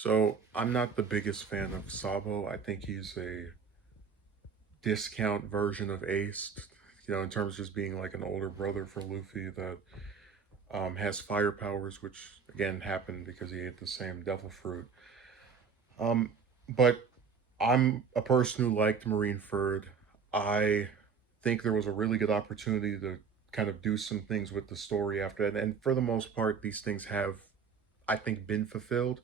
So I'm not the biggest fan of Sabo. I think he's a discount version of Ace, in terms of just being like an older brother for Luffy that has fire powers, which again happened because he ate the same devil fruit. But I'm a person who liked Marineford. I think there was a really good opportunity to kind of do some things with the story after that. And for the most part, these things have, I think, been fulfilled.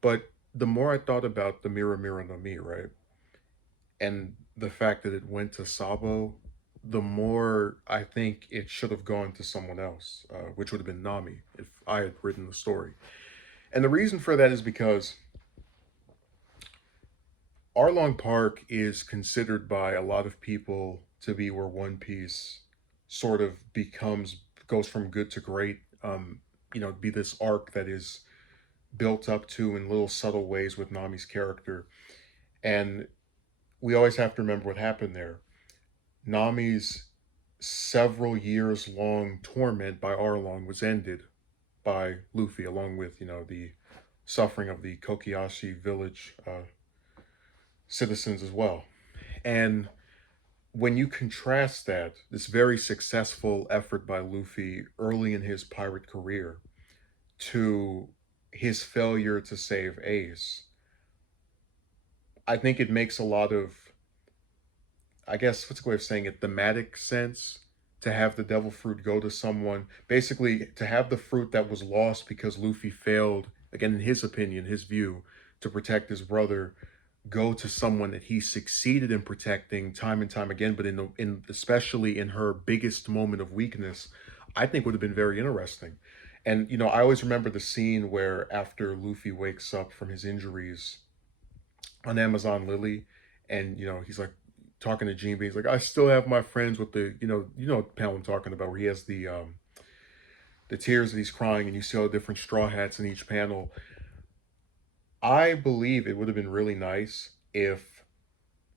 But the more I thought about the Mira Mira no Mi, right? And the fact that it went to Sabo, the more I think it should have gone to someone else, which would have been Nami if I had written the story. And the reason for that is because Arlong Park is considered by a lot of people to be where One Piece sort of goes from good to great. Be this arc that is built up to in little subtle ways with Nami's character. And we always have to remember what happened there. Nami's several years long torment by Arlong was ended by Luffy, along with, the suffering of the Kokiyashi village citizens as well. And when you contrast that, this very successful effort by Luffy early in his pirate career to his failure to save Ace, I think it makes a lot of, I guess, what's a way of saying it, thematic sense to have the devil fruit go to someone. Basically, to have the fruit that was lost because Luffy failed, again, in his opinion, his view, to protect his brother, go to someone that he succeeded in protecting time and time again, but in especially in her biggest moment of weakness, I think would have been very interesting. And I always remember the scene where after Luffy wakes up from his injuries on Amazon Lily, and he's like talking to Jinbe. He's like, I still have my friends with the what panel I'm talking about, where he has the tears that he's crying, and you see all the different straw hats in each panel. I believe it would have been really nice if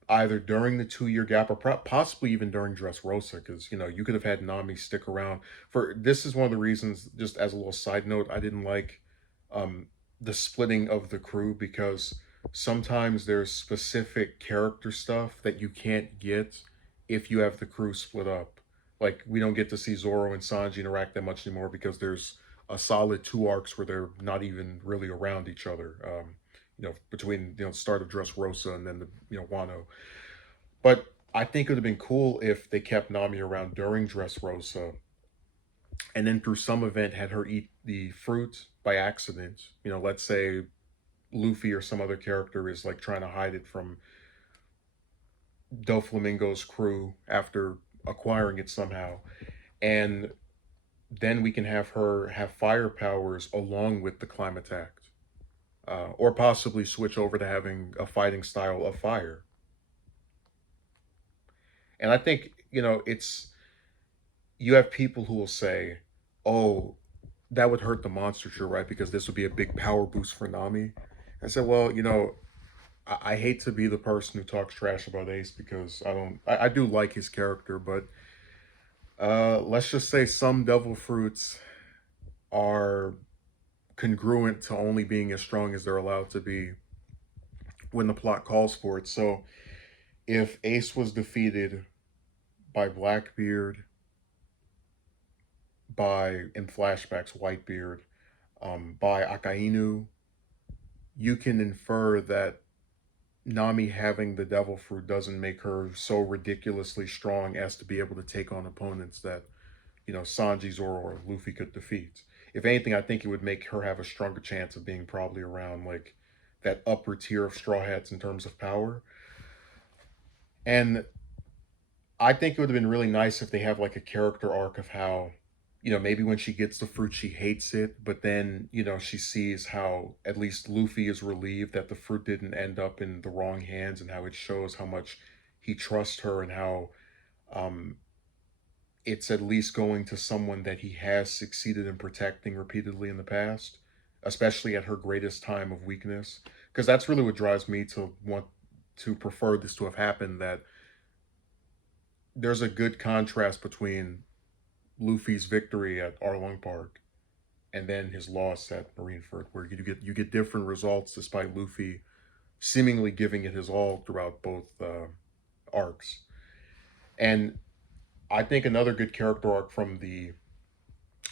either during the 2 year gap or possibly even during Dressrosa, because you could have had Nami stick around for. This is one of the reasons, just as a little side note, I didn't like um, the splitting of the crew, because sometimes there's specific character stuff that you can't get if you have the crew split up. Like, we don't get to see Zoro and Sanji interact that much anymore because there's a solid 2 arcs where they're not even really around each other. Between the start of Dressrosa and then the Wano. But I think it would have been cool if they kept Nami around during Dressrosa, and then through some event had her eat the fruit by accident. Let's say Luffy or some other character is like trying to hide it from Doflamingo's crew after acquiring it somehow. And then we can have her have fire powers along with the Climax, or possibly switch over to having a fighting style of fire. And I think, you have people who will say, oh, that would hurt the monster true, right? Because this would be a big power boost for Nami. I said, well, I hate to be the person who talks trash about Ace, because I do like his character, but let's just say some devil fruits are congruent to only being as strong as they're allowed to be when the plot calls for it. So if Ace was defeated by Blackbeard, by, in flashbacks, Whitebeard, by Akainu, you can infer that Nami having the devil fruit doesn't make her so ridiculously strong as to be able to take on opponents that, Sanji, Zoro, or Luffy could defeat. If anything, I think it would make her have a stronger chance of being probably around like that upper tier of Straw Hats in terms of power. And I think it would have been really nice if they have like a character arc of how, maybe when she gets the fruit, she hates it, but then, she sees how at least Luffy is relieved that the fruit didn't end up in the wrong hands, and how it shows how much he trusts her, and how um, it's at least going to someone that he has succeeded in protecting repeatedly in the past, especially at her greatest time of weakness. Because that's really what drives me to want to prefer this to have happened, that there's a good contrast between Luffy's victory at Arlong Park and then his loss at Marineford, where you get different results despite Luffy seemingly giving it his all throughout both arcs. And I think another good character arc from the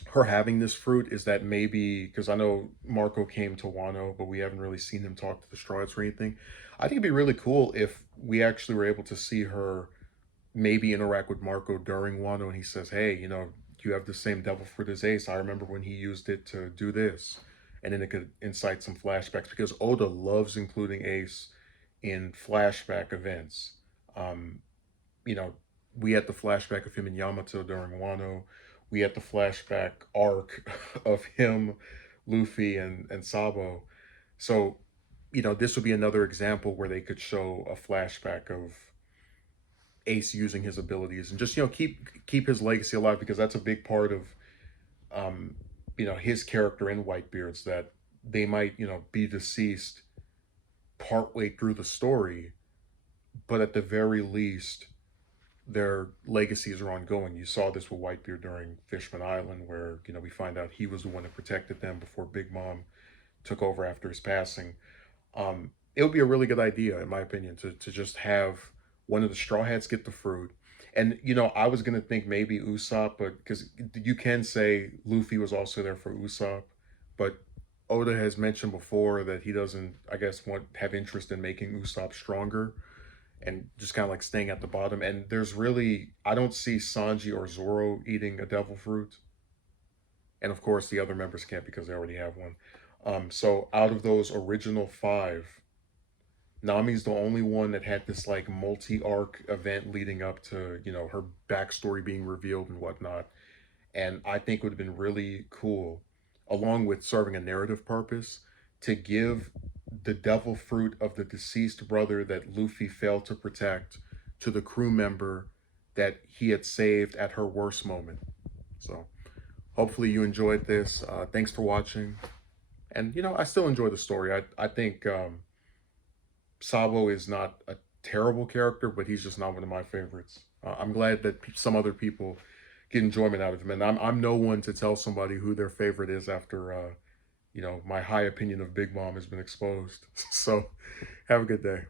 her having this fruit is that maybe because I know Marco came to Wano, but we haven't really seen him talk to the Straw Hats or anything. I think it'd be really cool if we actually were able to see her maybe interact with Marco during Wano, and he says, "Hey, you have the same devil fruit as Ace. I remember when he used it to do this," and then it could incite some flashbacks because Oda loves including Ace in flashback events. Um, you know, we had the flashback of him and Yamato during Wano. We had the flashback arc of him, Luffy, and Sabo. So, this would be another example where they could show a flashback of Ace using his abilities and just keep his legacy alive because that's a big part of um, his character in Whitebeard's that they might be deceased partway through the story, but at the very least their legacies are ongoing. You saw this with Whitebeard during Fishman Island, where we find out he was the one that protected them before Big Mom took over after his passing. It would be a really good idea, in my opinion, to just have one of the Straw Hats get the fruit. And I was gonna think maybe Usopp, but because you can say Luffy was also there for Usopp, but Oda has mentioned before that he doesn't, I guess, have interest in making Usopp stronger and just kind of like staying at the bottom. And I don't see Sanji or Zoro eating a devil fruit. And of course, the other members can't because they already have one. So out of those original five, Nami's the only one that had this like multi-arc event leading up to, her backstory being revealed and whatnot. And I think it would have been really cool, along with serving a narrative purpose, to give the devil fruit of the deceased brother that Luffy failed to protect to the crew member that he had saved at her worst moment. So hopefully you enjoyed this. Thanks for watching. And I still enjoy the story. I think Sabo is not a terrible character, but he's just not one of my favorites. I'm glad that some other people get enjoyment out of him, and I'm no one to tell somebody who their favorite is after my high opinion of Big Mom has been exposed. So, have a good day.